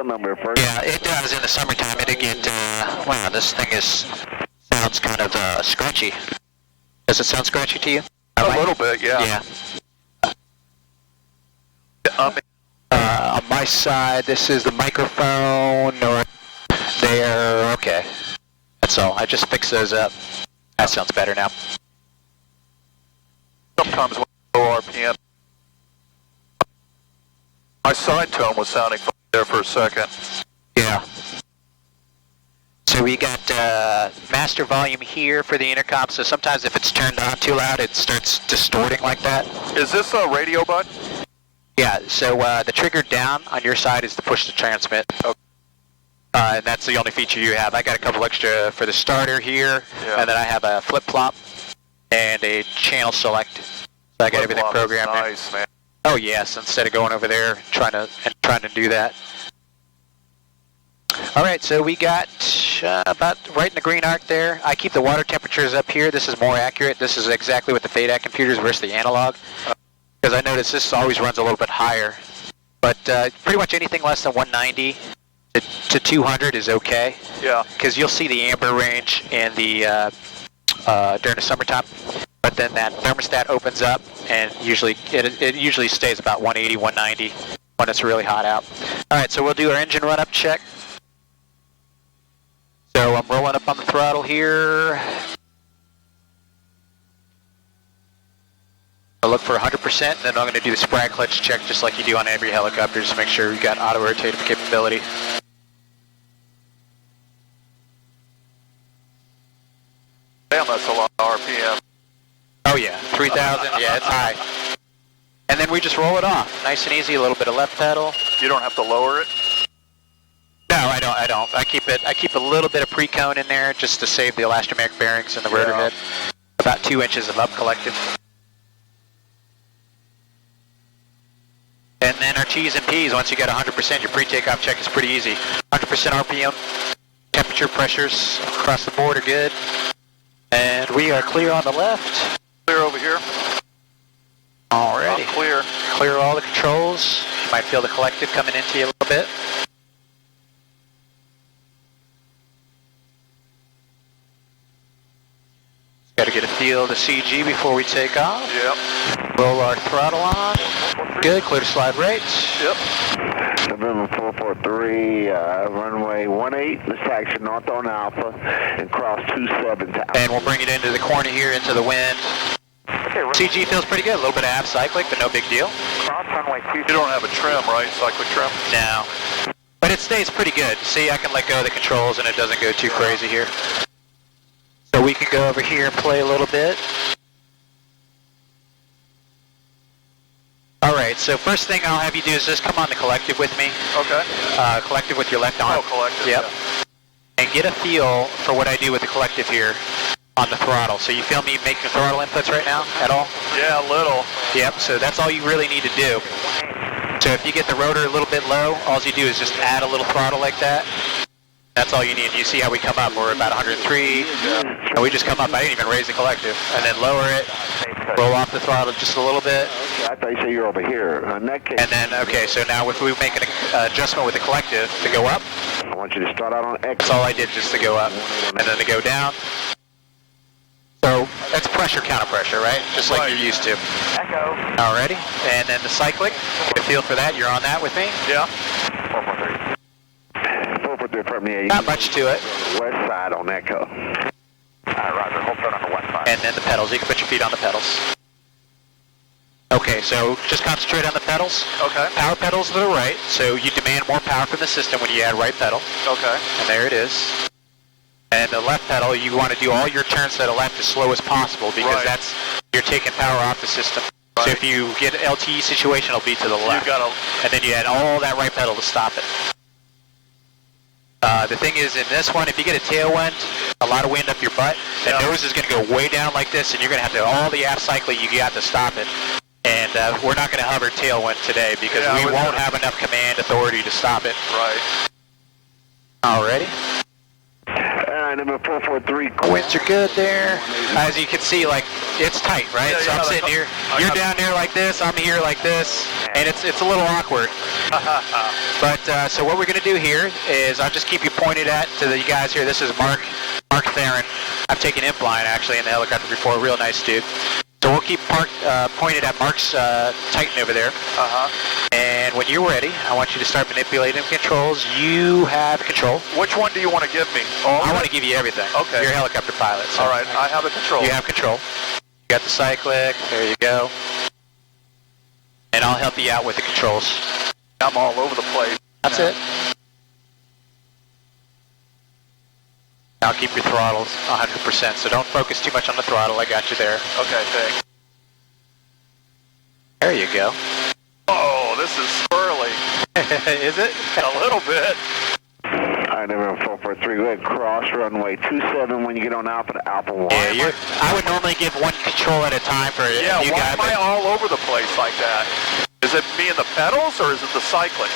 tail number first. Yeah, it does in the summertime. It'll get, wow, this thing sounds kind of scratchy. Does it sound scratchy to you? A little bit, yeah. Yeah. On my side, this is the microphone, or there, okay. That's all. I just fixed those up. That sounds better now. Sometimes with low RPM. My side tone was sounding funny there for a second. Yeah. So we got master volume here for the intercom, so sometimes if it's turned on too loud, it starts distorting like that. Is this a radio button? Yeah, so the trigger down on your side is to push the transmit. Okay. And that's the only feature you have. I got a couple extra for the starter here, Yeah. and then I have a flip-flop and a channel select. So I got everything programmed. Nice, man. Oh yes, instead of going over there trying to do that. All right, so we got about right in the green arc there. I keep the water temperatures up here. This is more accurate. This is exactly what the FADAC computers versus the analog. Because I notice this always runs a little bit higher. But pretty much anything less than 190 to 200 is okay. Yeah. Because you'll see the amber range in the during the summertime. But then that thermostat opens up, and usually it usually stays about 180, 190 when it's really hot out. All right, so we'll do our engine run-up check. So I'm rolling up on the throttle here. I'll look for 100%, and then I'm going to do the sprag clutch check just like you do on every helicopter, just to make sure you've got auto-rotative capability. Damn, that's a lot of RPM. Oh yeah, 3,000, yeah, it's high. And then we just roll it off, nice and easy, a little bit of left pedal. You don't have to lower it? No, I don't. I keep a little bit of pre-cone in there just to save the elastomeric bearings and the rotor head. About 2 inches of up collective. And then our T's and P's, once you get 100%, your pre-takeoff check is pretty easy. 100% RPM, temperature, pressures across the board are good. And we are clear on the left. Clear over here. Alrighty. Clear. Clear all the controls. You might feel the collective coming into you a little bit. Got to get a feel of the CG before we take off. Yep. Roll our throttle on. Good, clear to slide right. Yep. November 443, runway 18, let's taxi north on Alpha and cross 27 to Alpha. And we'll bring it into the corner here, into the wind. Okay, CG feels pretty good, a little bit of half cyclic, but no big deal. cross runway 2. You don't have a trim, right? Cyclic trim? No. But it stays pretty good. See, I can let go of the controls and it doesn't go too crazy here. So we can go over here and play a little bit. Alright, so first thing I'll have you do is just come on the collective with me. Okay. Collective with your left arm. Oh, collective. Yep. Yeah. And get a feel for what I do with the collective here on the throttle. So you feel me making throttle inputs right now at all? Yeah, a little. Yep, so that's all you really need to do. So if you get the rotor a little bit low, all you do is just add a little throttle like that. That's all you need. You see how we come up. We're about 103. And we just come up. I didn't even raise the collective. And then lower it. Roll off the throttle just a little bit. Okay, I thought you said you're over here. In that case, And then, okay, so now if we make an adjustment with the collective to go up, I want you to start out on X. that's all I did, just to go up. And then to go down. So that's pressure, counter pressure, right? Just like you're used to. Echo. Alrighty. And then the cyclic. Get a feel for that. You're on that with me? Yeah. 443 from me. Not much to it. West side on Echo. Roger. Hold front on the west side. And then the pedals. You can put your feet on the pedals. Okay, so just concentrate on the pedals. Okay. Power pedals to the right, so you demand more power from the system when you add right pedal. Okay. And there it is. And the left pedal, you want to do all your turns to the left as slow as possible because that's, you're taking power off the system. Right. So if you get an LTE situation, it'll be to the left. You gotta... And then you add all that right pedal to stop it. The thing is, in this one, if you get a tailwind, a lot of wind up your butt, the nose is going to go way down like this, and you're going to have to, all the aft cycling you got to stop it. And we're not going to hover tailwind today because we won't have enough command authority to stop it. Right. Alrighty. And number 443. Winds are good there. As you can see, like, it's tight, right? So I'm sitting here. You're down there like this. I'm here like this. And it's a little awkward. But, so what we're going to do here is I'll just keep you pointed to the guys here. This is Mark Theron. I've taken him flying, actually, in the helicopter before. Real nice dude. So we'll keep pointed at Mark's Titan over there. And when you're ready, I want you to start manipulating controls. You have control. Which one do you want to give me? I want to give you everything. Okay. You're a helicopter pilot. So all right, I have the control. You have control. You got the cyclic. There you go. And I'll help you out with the controls. I'm all over the place. That's it. I'll keep your throttles 100%, so don't focus too much on the throttle. I got you there. Okay, thanks. There you go. Oh, this is swirly. Is it? A little bit. Alright, number 443, go ahead, cross runway 27 when you get on Alpha to Alpha 1. Yeah, I would normally give one control at a time for you why guys. am I all over the place like that? Is it me and the pedals, or is it the cyclic?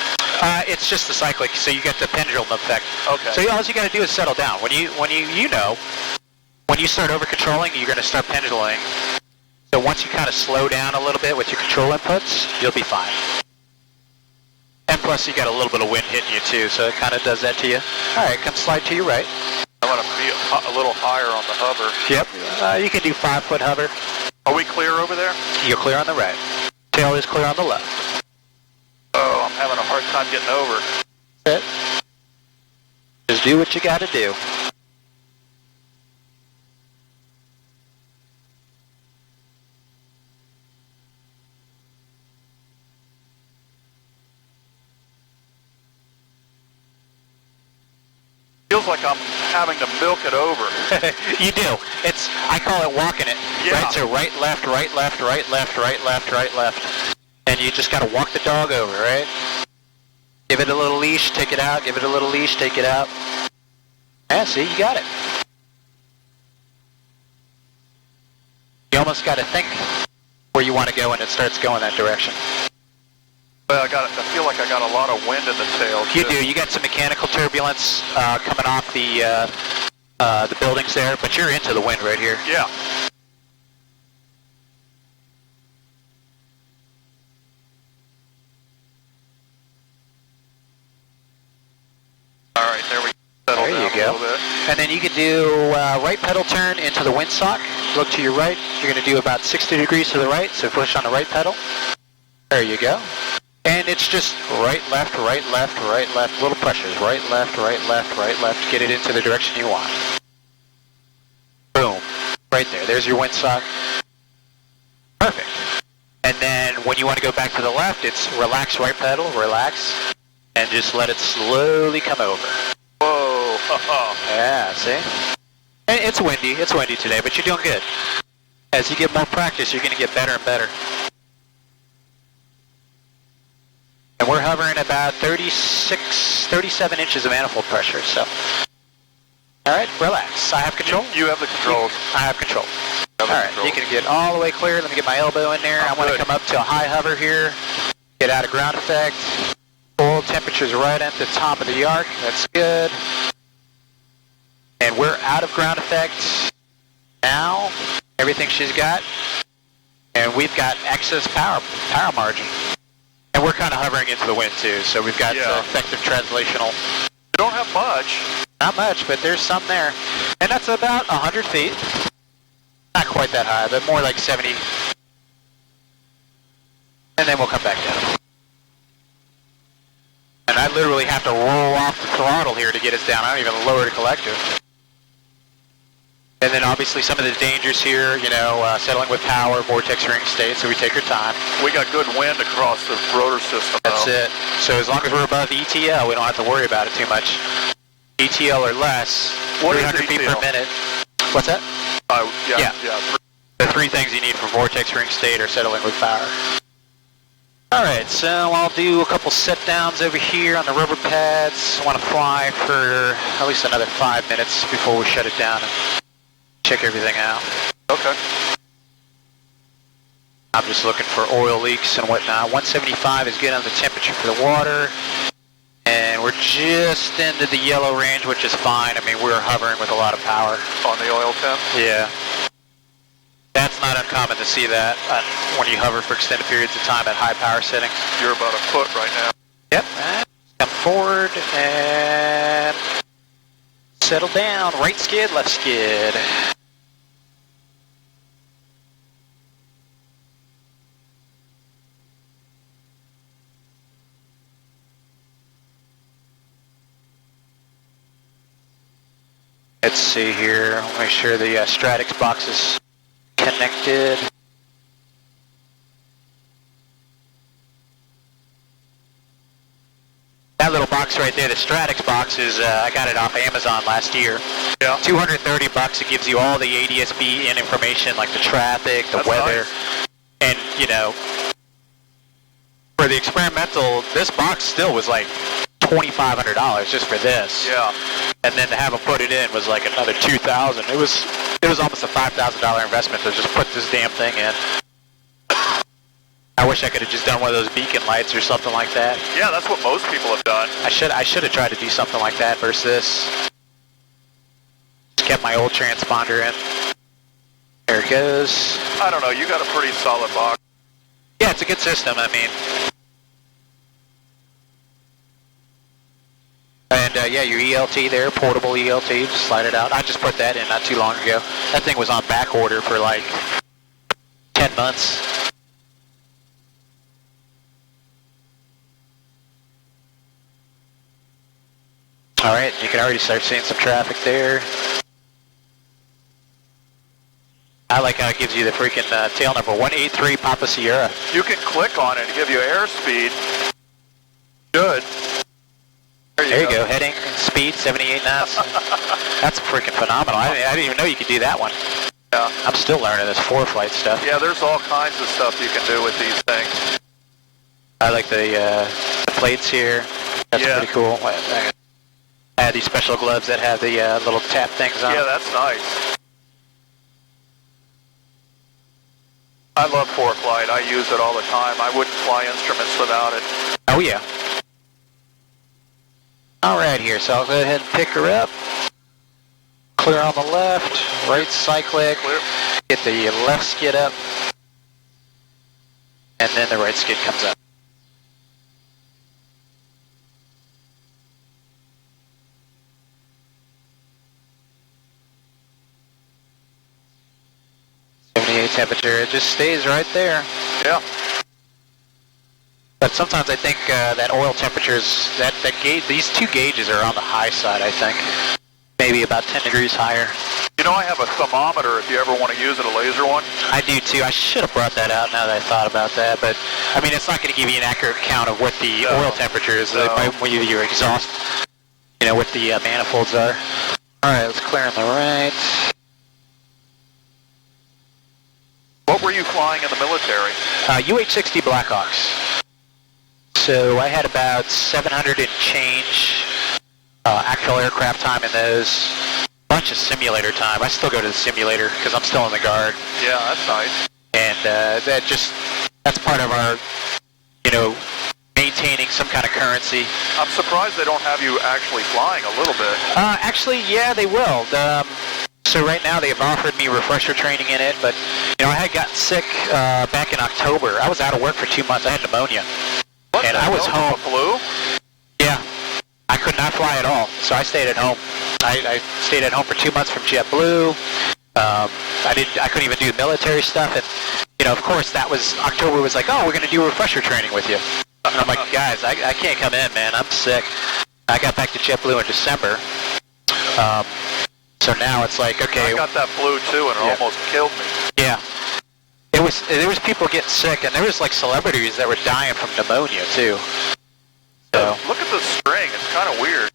It's just the cyclic, so you get the pendulum effect. Okay. So all you got to do is settle down. When you start over controlling, you're going to start pendulating. So once you kind of slow down a little bit with your control inputs, you'll be fine. And plus, you got a little bit of wind hitting you too, so it kind of does that to you. All right, come slide to your right. I want to be a little higher on the hover. Yep. You can do 5-foot hover. Are we clear over there? You're clear on the right. Tail is clear on the left. Oh, I'm having a hard time getting over. That's it. Just do what you got to do. Feels like I'm having to milk it over. You do. I call it walking it. Yeah. Right, so right, left, right, left, right, left, right, left, right, left. And you just got to walk the dog over, right? Give it a little leash, take it out. Give it a little leash, take it out. Yeah, see, you got it. You almost got to think where you want to go and it starts going that direction. Well, I feel like I got a lot of wind in the tail. You do. You got some mechanical turbulence coming off the buildings there, but you're into the wind right here. Yeah. All right, there we go. There you go. And then you can do right pedal turn into the windsock. Look to your right. You're going to do about 60 degrees to the right, so push on the right pedal. There you go. And it's just right, left, right, left, right, left. Little pressures. Right, left, right, left, right, left. Get it into the direction you want. Boom. Right there. There's your windsock. Perfect. And then when you want to go back to the left, it's relax right pedal, relax, and just let it slowly come over. Whoa. Yeah, see? And it's windy today, but you're doing good. As you get more practice, you're going to get better and better. And we're hovering about 37 inches of manifold pressure, so. All right, relax. I have control. You have the controls. I have control. All right, you can get all the way clear. Let me get my elbow in there. I want to come up to a high hover here. Get out of ground effect. Full temperature's right at the top of the arc. That's good. And we're out of ground effect now. Everything she's got. And we've got excess power margin. And we're kind of hovering into the wind too, so we've got effective translational. You don't have much. Not much, but there's some there. And that's about 100 feet. Not quite that high, but more like 70. And then we'll come back down. And I literally have to roll off the throttle here to get us down. I don't even lower the collector. And then obviously some of the dangers here, settling with power, vortex ring state, so we take our time. We got good wind across the rotor system. That's it. So as long as we're above ETL, we don't have to worry about it too much. ETL or less, 300 feet per minute. What's that? Yeah. The three things you need for vortex ring state are settling with power. Alright, so I'll do a couple set downs over here on the rubber pads. I want to fly for at least another 5 minutes before we shut it down and check everything out. Okay. I'm just looking for oil leaks and whatnot. 175 is good on the temperature for the water. And We're just into the yellow range, which is fine. I mean, we're hovering with a lot of power. On the oil temp? Yeah. That's not uncommon to see that when you hover for extended periods of time at high power settings. You're about a foot right now. Yep. Come forward and settle down. Right skid, left skid. Let's see here. Make sure the Stratix box is connected. That little box right there, the Stratix box, is I got it off Amazon last year. Yeah. $230. It gives you all the ADS-B in information, like the traffic, the weather, and you know, for the experimental, this box still was like $2,500 just for this. Yeah. And then to have them put it in was like another $2,000. It was almost a $5,000 investment to just put this damn thing in. I wish I could have just done one of those beacon lights or something like that. Yeah, that's what most people have done. I should have tried to do something like that versus this. Just kept my old transponder in. There it goes. I don't know, you got a pretty solid box. Yeah, it's a good system, I mean. And yeah, your ELT there, portable ELT, just slide it out. I just put that in not too long ago. That thing was on back order for like 10 months. All right, you can already start seeing some traffic there. I like how it gives you the freaking tail number, 183 Papa Sierra. You can click on it to give you airspeed. Good. There you go, heading, speed, 78 knots. That's freaking phenomenal. I didn't even know you could do that one. Yeah. I'm still learning this flight stuff. Yeah, there's all kinds of stuff you can do with these things. I like the plates here. That's pretty cool. I have these special gloves that have the little tap things on. Yeah, that's nice. I love ForeFlight. I use it all the time. I wouldn't fly instruments without it. Oh yeah. All right here, so I'll go ahead and pick her up. Clear on the left, right cyclic, Clear. get the left skid up, and then the right skid comes up. Temperature, it just stays right there. Yeah. But sometimes I think that oil temperatures, that gauge, these two gauges are on the high side, I think. Maybe about 10 degrees higher. You know, I have a thermometer if you ever want to use it, a laser one. I do too. I should have brought that out now that I thought about that. But, I mean, it's not going to give you an accurate count of what the oil temperature is when your exhaust, you know, what the manifolds are. All right, let's clear on the right. What were you flying in the military? UH-60 Blackhawks. So I had about 700 and change actual aircraft time in those. Bunch of simulator time. I still go to the simulator because I'm still in the Guard. Yeah, that's nice. And that's part of our, you know, maintaining some kind of currency. I'm surprised they don't have you actually flying a little bit. Actually, yeah, they will. So right now they've offered me refresher training in it, but you know I had gotten sick back in October. I was out of work for 2 months. I had pneumonia, and I was home. Flu? Yeah, I could not fly at all, so I stayed at home. I stayed at home for 2 months from JetBlue. I couldn't even do military stuff, and you know, of course, that was October. Was like, oh, we're going to do refresher training with you. And I'm like, guys, I can't come in, man. I'm sick. I got back to JetBlue in December. So now it's like, okay. I got that flu too, and it almost killed me. Yeah. There was people getting sick, and there was like celebrities that were dying from pneumonia too. So look at the string. It's kind of weird.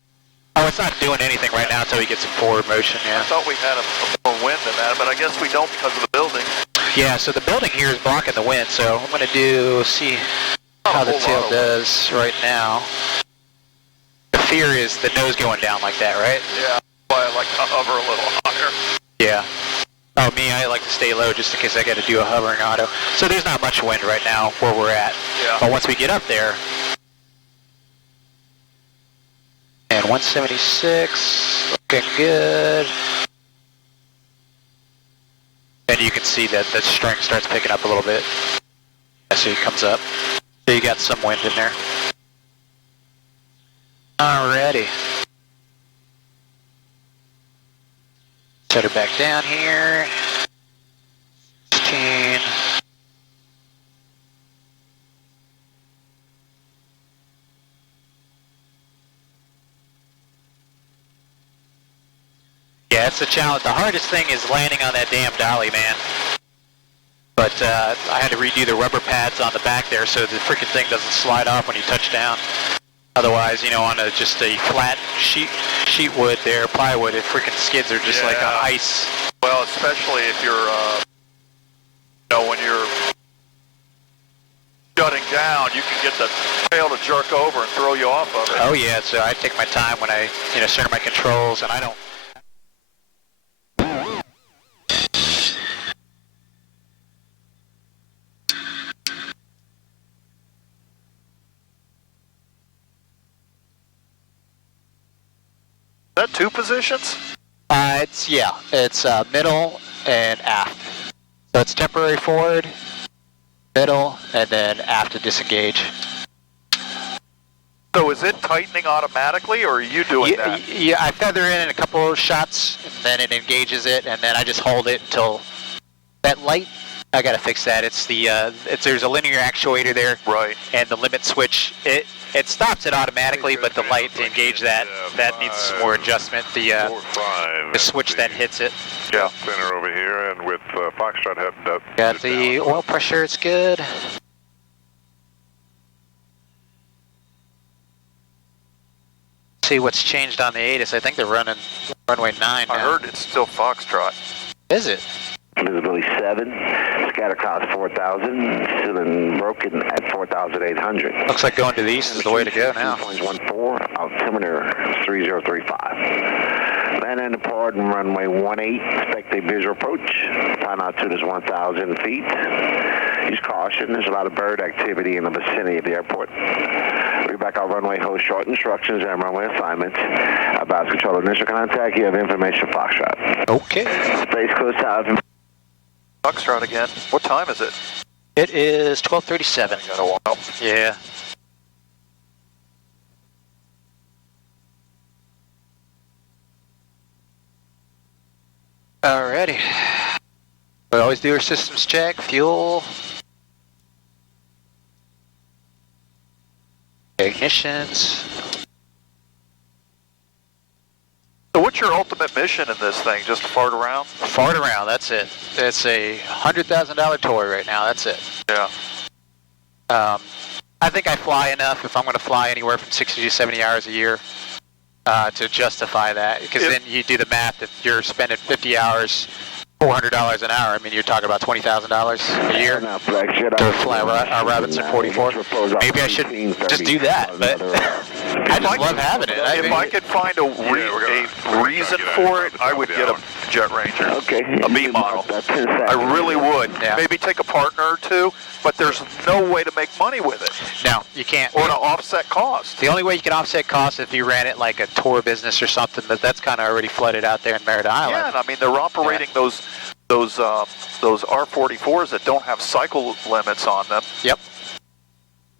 Oh, it's not doing anything right now until we get some forward motion. Yeah. I thought we had a more wind than that, but I guess we don't because of the building. Yeah. So the building here is blocking the wind. So I'm gonna see how the tail does right now. The fear is the nose going down like that, right? Yeah. Why I like to hover a little higher. Yeah. Oh, me, I like to stay low just in case I got to do a hovering auto. So there's not much wind right now where we're at. Yeah. But once we get up there, And 176, looking good. And you can see that the strength starts picking up a little bit as it comes up. So you got some wind in there. Alrighty. Set her back down here. 16. Yeah, it's a challenge. The hardest thing is landing on that damn dolly, man. But I had to redo the rubber pads on the back there so the freaking thing doesn't slide off when you touch down. Otherwise, you know, on just a flat sheet wood there, plywood, it freaking skids are just like on ice. Well, especially if you're, you know, when you're shutting down, you can get the tail to jerk over and throw you off of it. Oh yeah, so I take my time when I, you know, center my controls, and I don't. Is that two positions? It's middle and aft. So it's temporary forward, middle, and then aft to disengage. So is it tightening automatically, or are you doing that? Yeah, I feather in a couple of shots, and then it engages it, and then I just hold it until that light. I gotta fix that. It's the there's a linear actuator there, right? And the limit switch it stops it automatically, but the light to engage that needs some more adjustment. The switch that hits it. Yeah. Center over here, and with Foxtrot heading up. Got the oil pressure. It's good. See what's changed on the ATIS. I think they're running runway 9 now. I heard it's still Foxtrot. Is it? Visibility 7, scatter cost 4,000, ceiling broken at 4,800. Looks like going to the east is the way to go now. 2.14, altimeter 3035. Land and depart on runway 18, expect a visual approach. Time altitude is 1,000 feet. Use caution, there's a lot of bird activity in the vicinity of the airport. We're back on runway, hold short instructions and runway assignments. About control initial contact, you have information Foxtrot. Okay. Space close out. Foxtrot again. What time is it? It is 12:37. Got a while. Yeah. Alrighty. We always do our systems check, fuel, ignitions. So what's your ultimate mission in this thing? Just to fart around? Fart around, that's it. It's a $100,000 toy right now, that's it. Yeah. I think I fly enough if I'm going to fly anywhere from 60 to 70 hours a year to justify that. Because then you do the math, if you're spending 50 hours, $400 an hour, I mean, you're talking about $20,000 a year to fly our Robinson 44. Maybe I should just do that, but I just love having it. If I could find a reason for it, I would get a Jet Ranger, a B model. I really would. Yeah. Maybe take a partner or two, but there's no way to make money with it. No, you can't. Or to offset costs. The only way you can offset costs if you ran it like a tour business or something, but that's kind of already flooded out there in Merritt Island. Yeah, and I mean, they're operating those R44s that don't have cycle limits on them. Yep.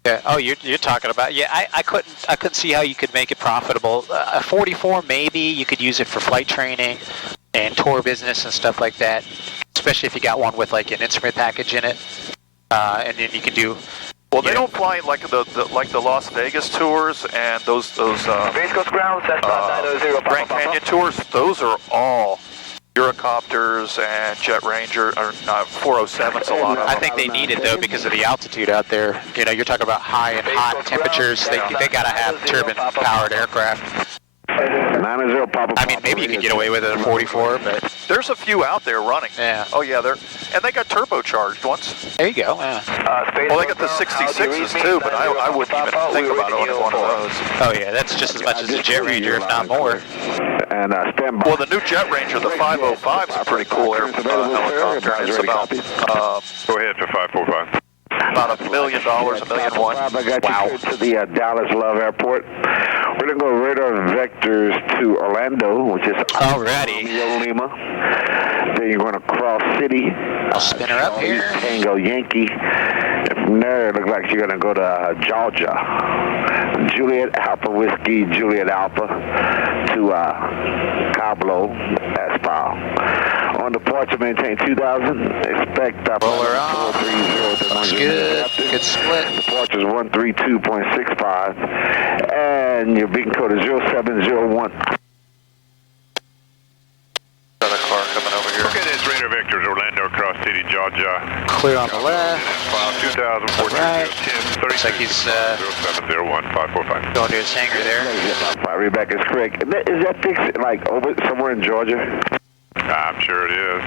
Yeah. Oh, you're talking about. Yeah, I couldn't see how you could make it profitable. A 44, maybe you could use it for flight training and tour business and stuff like that. Especially if you got one with like an instrument package in it, and then you can do. Well, they don't fly like the Las Vegas tours and those Grand Canyon tours. Those are all Eurocopters and Jet Ranger, or 407s, a lot of them. I think they need it though because of the altitude out there. You know, you're talking about high and hot temperatures. They got to have turbine-powered aircraft. 9-0 Papa. I mean, maybe you could get away with it at 44, but there's a few out there running. Yeah. Oh yeah, and they got turbocharged ones. There you go. Yeah. Well, they got the 66s too, but I wouldn't even think about owning one of those. Oh yeah, that's just as much as a Jet Ranger, if not more. And stand by. Well, the new Jet Ranger, the 505, is a pretty cool helicopter. It's about. Go ahead for 545. About $1 million, $1.1 million. I got you to the Dallas Love Airport. We're going to go radar vectors to Orlando, which is alrighty. Lima. Then you're going to cross city. I'll spin her up here. Tango Yankee. And from there, it looks like you're going to go to Georgia. Juliet Alpha Whiskey, Juliet Alpha to Cablo, Espal. On departure, maintain 2000. Expect roller off. 430. Looks good. Good split. Departure is 132.65. And your beacon code is 0701. Another car coming over here. Okay, this radar vectors, Orlando, Cross City, Georgia. Clear on the left. File 2014 Right. 10 Looks like he's 0701 545. going to his hangar there. Rebecca is correct. Is that fixed like over somewhere in Georgia? I'm sure it is.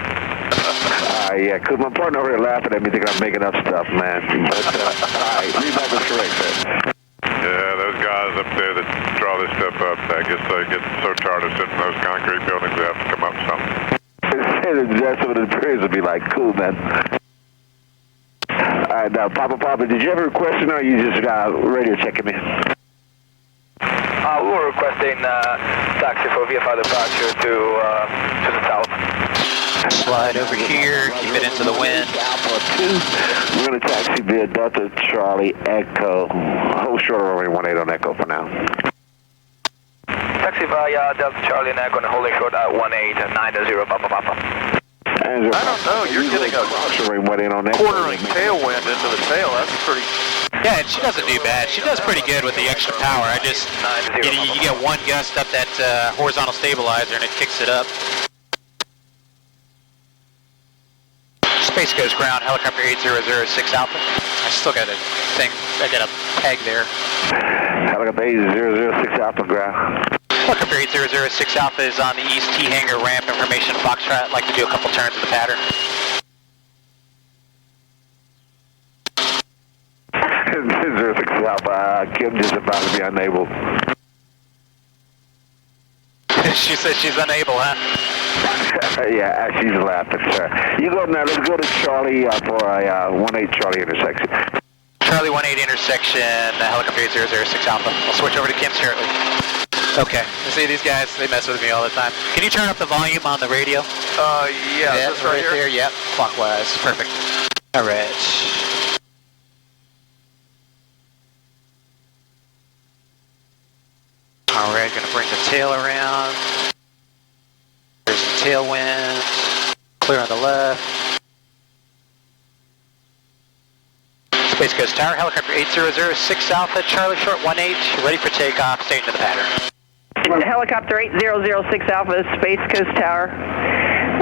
Yeah, because my partner over here laughing at me thinking I'm making up stuff, man. But, all right, Rebecca's correct, sir. Yeah, those guys up there that draw this stuff up, I guess they get so tired of sitting in those concrete buildings, they have to come up with something. That's what the appearance would be like. Cool, man. All right, now, Papa, did you have a question, or you just radio checking me? We were requesting taxi for VFI departure to the south. Slide over here, keep it into the wind. Alpha 2. We're going to taxi via Delta Charlie Echo. Hold short runway 18 on Echo for now. Taxi via Delta Charlie and Echo and holding short at 1890 Papa. I don't know, you're getting a quartering tailwind into the tail. That's pretty... Yeah, and she doesn't do bad. She does pretty good with the extra power. I just, you get one gust up that horizontal stabilizer and it kicks it up. Space Coast ground, helicopter 8006 Alpha. I still got a thing, I got a peg there. Helicopter 8006 Alpha ground. Helicopter 8006 Alpha is on the East T hangar ramp information Foxtrot. I'd like to do a couple turns of the pattern. 06 Alpha, Kim just about to be unable. She says she's unable, huh? Yeah, she's laughing, sir. You go now, let's go to Charlie for a 18 Charlie intersection. Charlie 18 intersection, helicopter 8006 Alpha. I'll switch over to Kim shortly. Okay, you see these guys, they mess with me all the time. Can you turn up the volume on the radio? Yeah, this right here? There, yep, clockwise, perfect. All right. All right, gonna bring the tail around. There's the tailwind. Clear on the left. Space Coast Tower, helicopter 8006 Alpha, Charlie short 18, ready for takeoff, stay into the pattern. Helicopter 8006 Alpha, Space Coast Tower.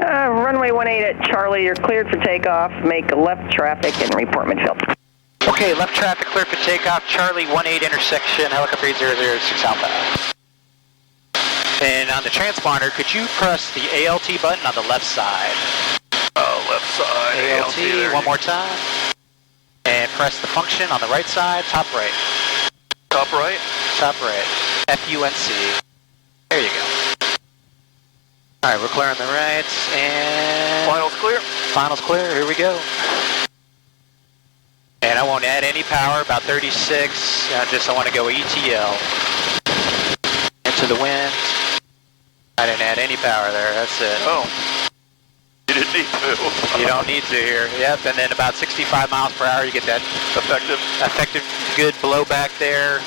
Runway 18 at Charlie, you're cleared for takeoff. Make left traffic and report midfield. Okay, left traffic cleared for takeoff, Charlie 18 intersection, helicopter 8006 Alpha. And on the transponder, could you press the ALT button on the left side? Oh, left side. ALT, one more time. And press the function on the right side, top right. Top right? Top right. FUNC. There you go. All right, we're clear on the right, and... Final's clear? Final's clear, here we go. And I won't add any power, about 36, I want to go ETL. Into the wind. I didn't add any power there, that's it. Oh. You didn't need to. You don't need to here. Yep, and then about 65 miles per hour, you get that effective good blowback there.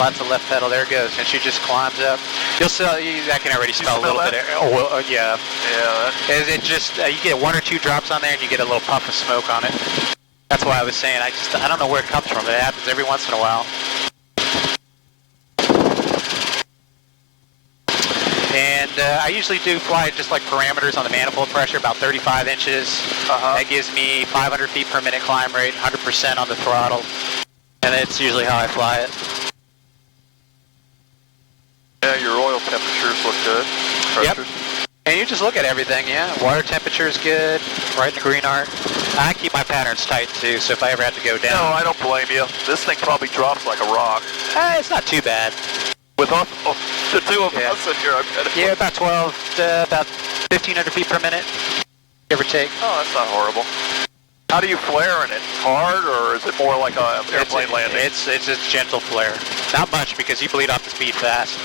Lots of left pedal, there it goes, and she just climbs up. You'll still, I can already smell a little bit of, yeah. Yeah. It just, you get one or two drops on there and you get a little puff of smoke on it. That's why I was saying, I don't know where it comes from. It happens every once in a while. And I usually do fly just like parameters on the manifold pressure, about 35 inches. That gives me 500 feet per minute climb rate, 100% on the throttle. And that's usually how I fly it. Yeah, your oil temperatures look good. Pressures. Yep. And you just look at everything, yeah. Water temperature is good, right in the green arc. I keep my patterns tight too, so if I ever have to go down. No, I don't blame you. This thing probably drops like a rock. It's not too bad. With us, the two of us in here, I bet. Yeah, about 12, about 1,500 feet per minute, give or take. Oh, that's not horrible. How do you flare in it? Hard, or is it more like an airplane landing? It's a gentle flare. Not much, because you bleed off the speed fast.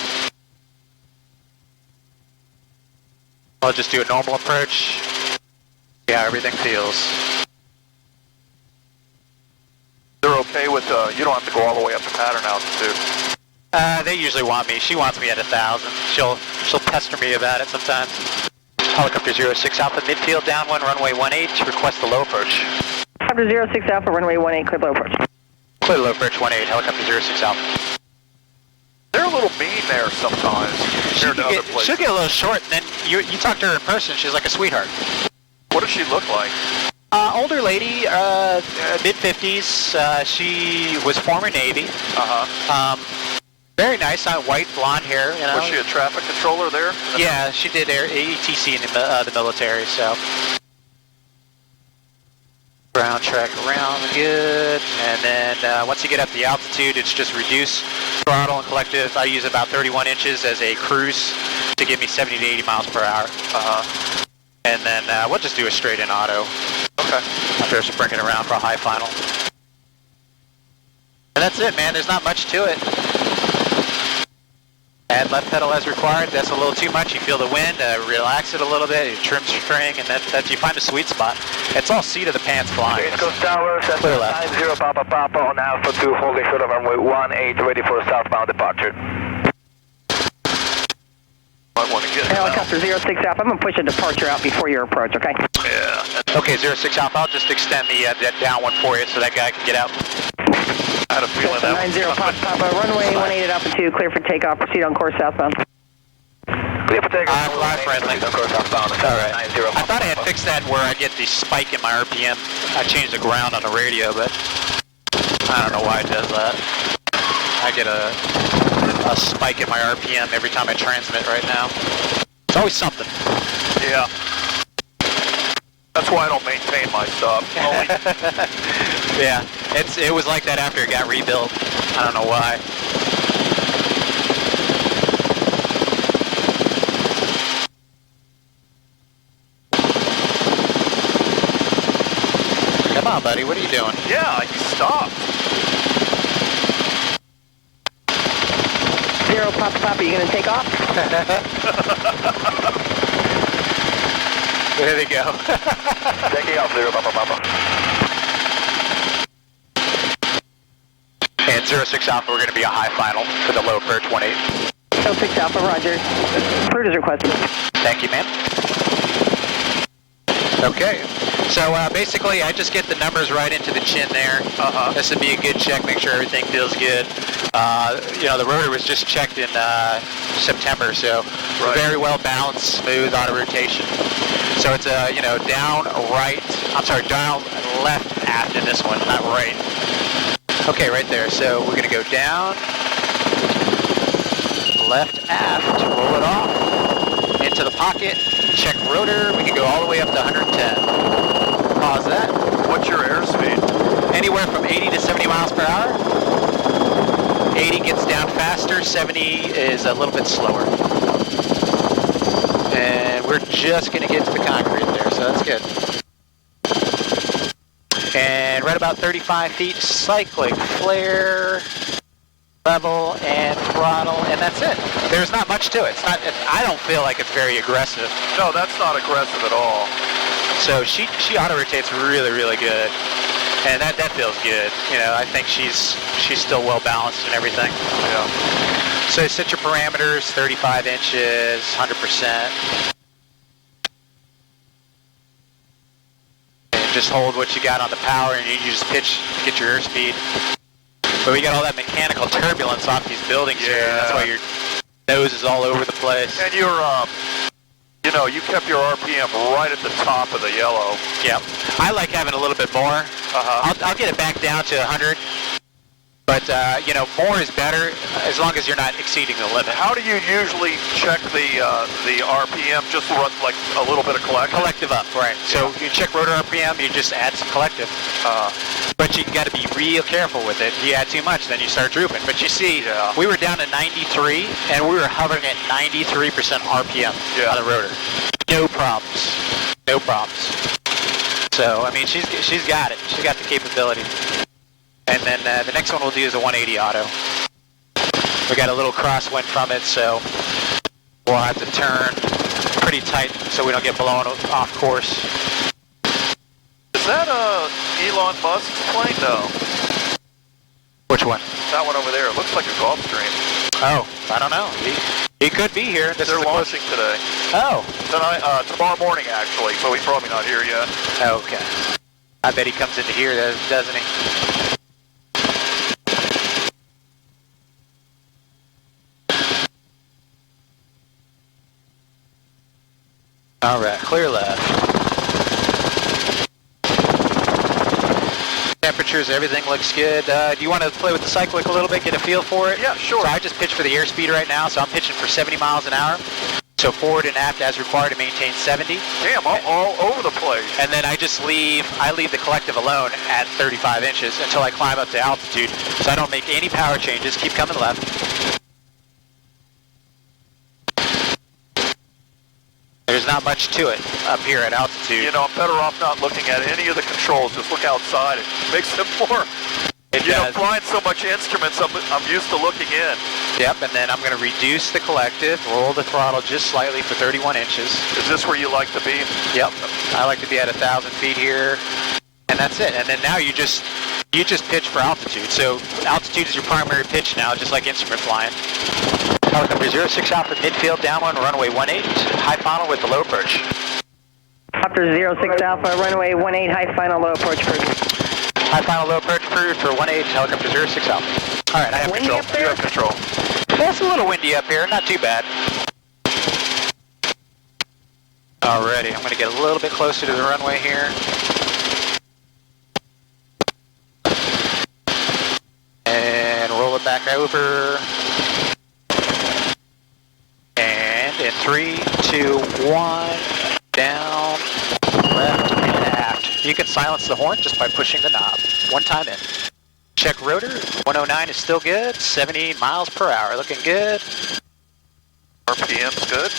I'll just do a normal approach. See how everything feels. They're okay with, you don't have to go all the way up to pattern altitude. They usually want me. She wants me at 1,000. She'll pester me about it sometimes. Helicopter 06 Alpha, midfield downwind, runway 18, request the low approach. Helicopter 06 Alpha, runway 18, clear low approach. Clear low approach 18, helicopter 06 Alpha. They're a little mean there sometimes, compared to other places. She'll get a little short, and then you talk to her in person, she's like a sweetheart. What does she look like? Older lady, mid-50s. She was former Navy. Very nice, white, blonde hair. You know. Was she a traffic controller there? Yeah, she did ATC in the military, so. Ground track around, good. And then once you get up the altitude, it's just reduce throttle and collective. I use about 31 inches as a cruise to give me 70 to 80 miles per hour. And then we'll just do a straight in auto. Okay. After just bring it around for a high final. And that's it, man. There's not much to it. Add left pedal as required. That's a little too much. You feel the wind. Relax it a little bit. You trim string, and that you find a sweet spot. It's all seat of the pants flying. East Coast Tower, Clear left. 90 Papa Papa on Alpha 2, holding short of runway 18, ready for southbound departure. Might want to get Helicopter 06 Alpha, I'm going to push a departure out before your approach, okay? Yeah. Okay, 06 Alpha, I'll just extend the that down one for you so that guy can get out. I had a feeling that 90 Papa, runway 18 at Alpha 2, clear for takeoff, proceed on course southbound. Clear for takeoff. Fly friendly. On course southbound. All right. 90 I thought I had fixed that where I get the spike in my RPM. I changed the ground on the radio, but I don't know why it does that. I get a spike in my RPM every time I transmit right now. It's always something. Yeah. That's why I don't maintain my stuff. Yeah, it was like that after it got rebuilt. I don't know why. Come on, buddy. What are you doing? Yeah, you stopped. 0 Papa, you going to take off? There they go. Taking off 0 Papa. And 06 Alpha, we're going to be a high final for the low approach 18. 06 Alpha, roger. Cruise is requested. Thank you, ma'am. Okay. So basically, I just get the numbers right into the chin there. This would be a good check, make sure everything feels good. You know, the rotor was just checked in September, so very well balanced, smooth auto rotation. So it's you know, down left aft in this one, not right. Okay, right there. So we're going to go down, left aft, roll it off, into the pocket, check rotor. We can go all the way up to 110. Pause that. What's your airspeed? Anywhere from 80 to 70 miles per hour. 80 gets down faster, 70 is a little bit slower. And we're just going to get to the concrete there, so that's good. And right about 35 feet, cyclic flare, level, and throttle, and that's it. There's not much to it. I don't feel like it's very aggressive. No, that's not aggressive at all. So she auto-rotates really, really good. And that feels good. You know, I think she's still well balanced and everything. Yeah. So set your parameters, 35 inches, 100%. And just hold what you got on the power, and you just pitch to get your airspeed. But we got all that mechanical turbulence off these buildings here. That's why your nose is all over the place. And you're, you know, you kept your RPM right at the top of the yellow. Yep. I like having a little bit more. I'll get it back down to 100. But, you know, more is better as long as you're not exceeding the limit. How do you usually check the RPM? Just run like a little bit of collective? Collective up, right. So you check rotor RPM, you just add some collective. But you got to be real careful with it. If you add too much, then you start drooping. But you see, we were down to 93, and we were hovering at 93% RPM on the rotor. No problems. No problems. So, I mean, she's got it. She's got the capability. And then the next one we'll do is a 180 auto. We got a little crosswind from it, so we'll have to turn pretty tight so we don't get blown off course. Is that Elon Musk's plane? No. Which one? That one over there. It looks like a Gulfstream. Oh, I don't know. He could be here. They're launching today. Oh. Tonight, tomorrow morning, actually, so he's probably not here yet. Okay. I bet he comes into here, doesn't he? All right, clear left. Temperatures, everything looks good. Do you want to play with the cyclic a little bit, get a feel for it? Yeah, sure. So I just pitched for the airspeed right now, so I'm pitching for 70 miles an hour. So forward and aft as required to maintain 70. Damn, I'm all over the place. And then I leave the collective alone at 35 inches until I climb up to altitude. So I don't make any power changes, keep coming left. There's not much to it up here at altitude. You know, I'm better off not looking at any of the controls. Just look outside. It makes them more. Flying so much instruments, I'm used to looking in. Yep, and then I'm going to reduce the collective, roll the throttle just slightly for 31 inches. Is this where you like to be? Yep, I like to be at 1,000 feet here, and that's it. And then now you just pitch for altitude. So altitude is your primary pitch now, just like instrument flying. Helicopter 06 Alpha midfield, downwind, runway 18, high final with the low approach. Helicopter 06 Alpha, runway 18, high final, low approach approved. High final, low approach approved for 18, helicopter 06 Alpha. All right, I have windy control. Up there? You have control. Yeah, it's a little windy up here, not too bad. Alrighty, I'm going to get a little bit closer to the runway here. And roll it back over. And in 3, 2, 1, down, left, and aft. You can silence the horn just by pushing the knob. One time in. Check rotor, 109 is still good, 70 miles per hour, looking good. RPM's good.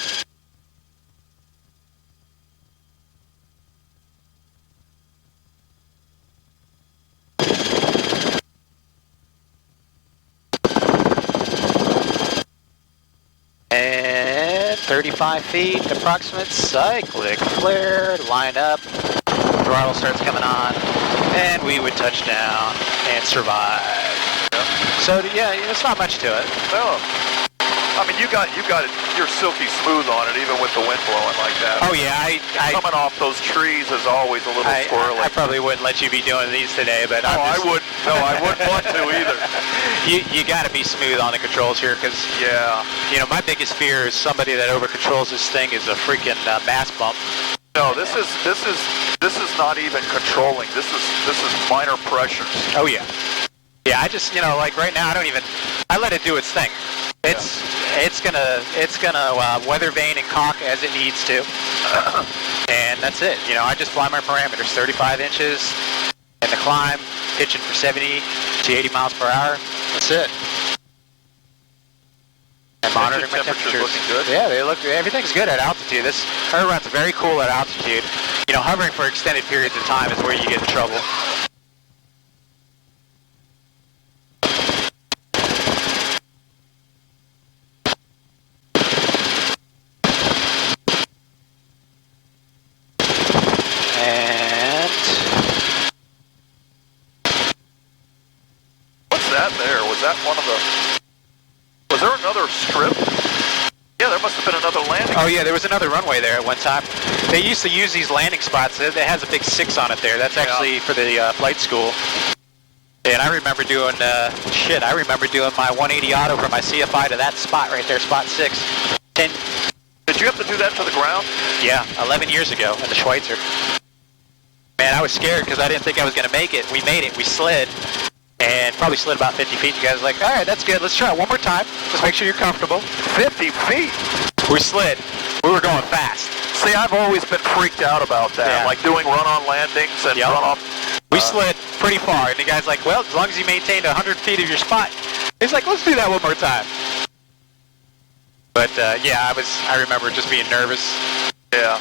And 35 feet, approximate cyclic flare, line up, throttle starts coming on, and we would touch down and survive. Yep. So yeah, it's not much to it. No. I mean, you got it. You're silky smooth on it, even with the wind blowing like that. Oh yeah, coming off those trees is always a little squirrely. I probably wouldn't let you be doing these today, but I wouldn't. No, I wouldn't want to either. You got to be smooth on the controls here, because my biggest fear is somebody that over controls this thing is a freaking mass bump. No, this is not even controlling. This is minor pressures. Oh yeah. Yeah, I just like right now I let it do its thing. It's gonna weather vane and caulk as it needs to, and that's it. I just fly my parameters, 35 inches, and the climb, pitching for 70 to 80 miles per hour. That's it. And monitoring my temperatures. Looking good. Yeah, everything's good at altitude. This air run's very cool at altitude. Hovering for extended periods of time is where you get in trouble. Was there another strip? Yeah, there must have been another landing. Oh yeah, there was another runway there at one time. They used to use these landing spots. It has a big 6 on it there. That's actually for the flight school. And I remember doing my 180 auto from my CFI to that spot right there, spot 6. Did you have to do that to the ground? Yeah, 11 years ago in the Schweitzer. Man, I was scared because I didn't think I was going to make it. We made it. We slid. And probably slid about 50 feet. You guys were like, all right, that's good. Let's try it one more time. Just make sure you're comfortable. 50 feet? We slid. We were going fast. See, I've always been freaked out about that, like doing run-on landings and run-off. We slid pretty far, and the guy's like, well, as long as you maintained 100 feet of your spot. He's like, let's do that one more time. But, I remember just being nervous. Yeah.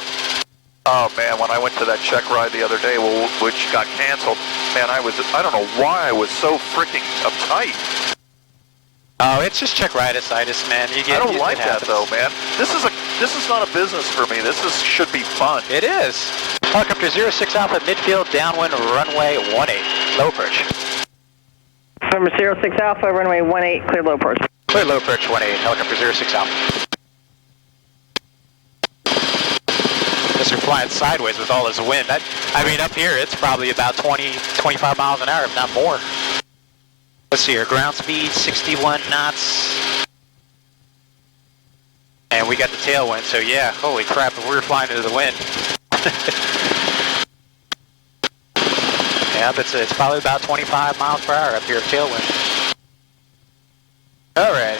Oh man, when I went to that check ride the other day, which got canceled, man, I don't know why I was so freaking uptight. Oh, it's just check ride-itis, man. I don't like that though, man. This is not a business for me. Should be fun. It is. Helicopter 06 Alpha, midfield, downwind, runway 18, low approach. Number 06 Alpha, runway 18, clear low approach. Clear low approach 18, helicopter 06 Alpha. Unless you're flying sideways with all this wind. I mean, up here, it's probably about 20, 25 miles an hour, if not more. Let's see here, ground speed 61 knots. And we got the tailwind, so yeah, holy crap, if we were flying into the wind. Yeah, but it's probably about 25 miles per hour up here of tailwind. All right.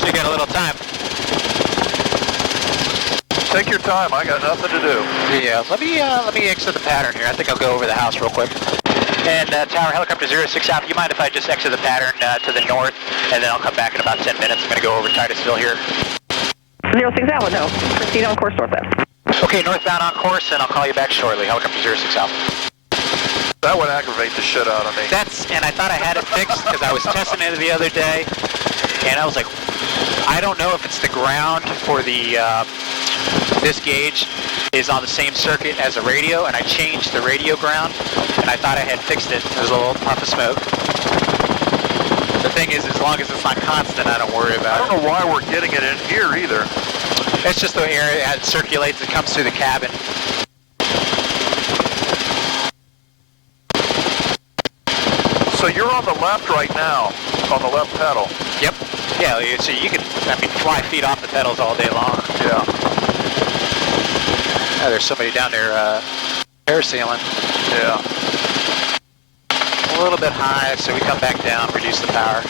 So you got a little time. Take your time. I got nothing to do. Yeah, let me exit the pattern here. I think I'll go over the house real quick. And Tower Helicopter 06 Alpha, you mind if I just exit the pattern to the north, and then I'll come back in about 10 minutes. I'm going to go over Titusville here. 06 Alpha, no. Proceed on course northbound. Okay, northbound on course, and I'll call you back shortly. Helicopter 06 Alpha. That would aggravate the shit out of me. And I thought I had it fixed because I was testing it the other day, and I was like, I don't know if it's the ground for the, this gauge is on the same circuit as a radio, and I changed the radio ground, and I thought I had fixed it. There was a little puff of smoke. The thing is, as long as it's not constant, I don't worry about it. I don't know why we're getting it in here either. It's just the air it circulates, it comes through the cabin. So you're on the left right now, on the left pedal. Yep. Yeah, so you can, fly feet off the pedals all day long. Yeah. Oh, there's somebody down there parasailing. Yeah. A little bit high, so we come back down, reduce the power.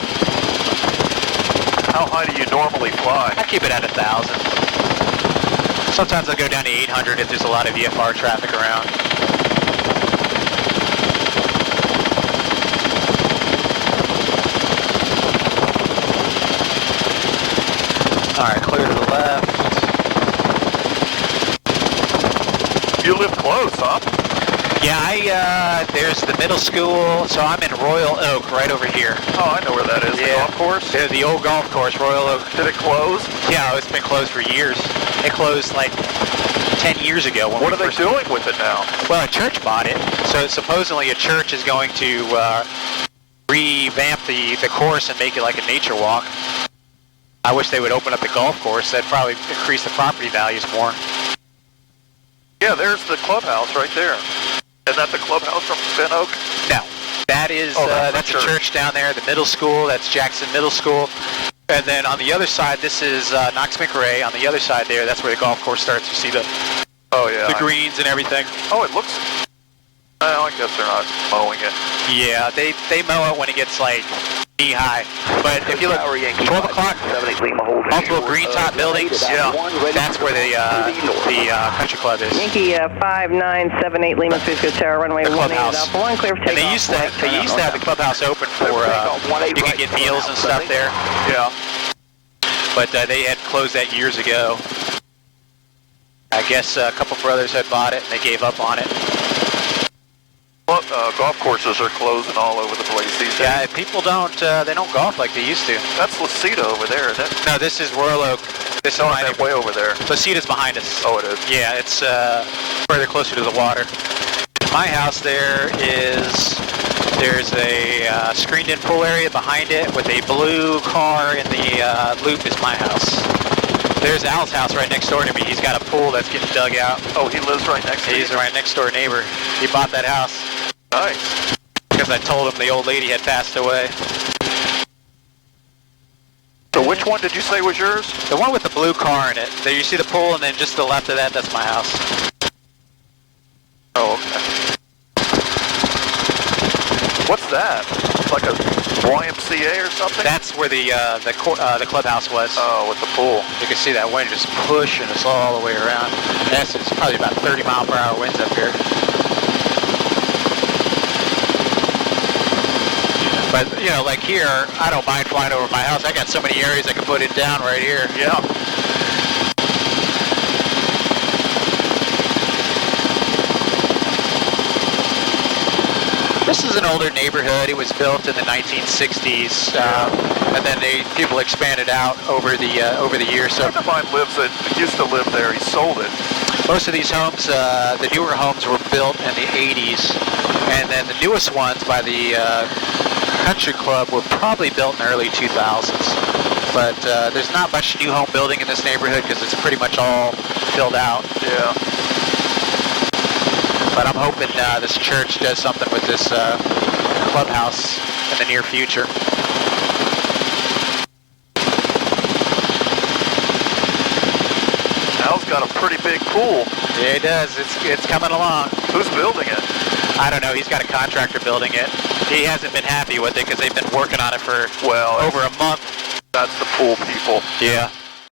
How high do you normally fly? I keep it at 1,000. Sometimes I'll go down to 800 if there's a lot of VFR traffic around. All right, clear to the left. You live close, huh? Yeah, there's the middle school, so I'm in Royal Oak right over here. Oh, I know where that is. Yeah. The golf course? The old golf course, Royal Oak. Did it close? Yeah, it's been closed for years. It closed like 10 years ago. What are they doing with it now? Well, a church bought it, so supposedly a church is going to revamp the course and make it like a nature walk. I wish they would open up the golf course. That'd probably increase the property values more. Yeah, there's the clubhouse right there. Isn't that the clubhouse from Spin Oak? No, that is that's a church down there. The middle school, that's Jackson Middle School. And then on the other side, this is Knox McRae. On the other side there, that's where the golf course starts. You see the greens and everything. Oh, it looks. I guess they're not mowing it. Yeah, they mow it when it gets like knee high. But if you look, 12 o'clock, multiple green top buildings. Yeah, that's where the country club is. Yankee 5978 Lima Space Coast Tower, runway 18 Alpha 1, clear for takeoff. And they used to have the clubhouse open for you could get meals and stuff there. Yeah. But they had closed that years ago. I guess a couple brothers had bought it and they gave up on it. Well, golf courses are closing all over the place these days. Yeah, people they don't golf like they used to. That's Laceda over there, isn't it? No, this is Royal Oak. This is that way over there. Laceda's behind us. Oh, it is? Yeah, it's further closer to the water. My house there's a screened-in pool area behind it with a blue car in the loop is my house. There's Al's house right next door to me. He's got a pool that's getting dug out. Oh, he lives right next to you? He's a right next door neighbor. He bought that house. Nice. Because I told him the old lady had passed away. So which one did you say was yours? The one with the blue car in it. There you see the pool, and then just to the left of that, that's my house. Oh, okay. What's that? Like a YMCA or something? That's where the clubhouse was. Oh, with the pool. You can see that wind just pushing us all the way around. It's probably about 30 mile per hour winds up here. But, you know, like here, I don't mind flying over my house. I got so many areas I can put it down right here. Yeah. This is an older neighborhood. It was built in the 1960s, and then people expanded out over the years. So a friend of mine used to live there. He sold it. Most of these homes, the newer homes, were built in the 80s, and then the newest ones by the Country Club were probably built in the early 2000s. But there's not much new home building in this neighborhood because it's pretty much all filled out. Yeah. But I'm hoping this church does something with this clubhouse in the near future. Al's got a pretty big pool. Yeah, he does. It's coming along. Who's building it? I don't know. He's got a contractor building it. He hasn't been happy with it because they've been working on it for over a month. That's the pool people. Yeah.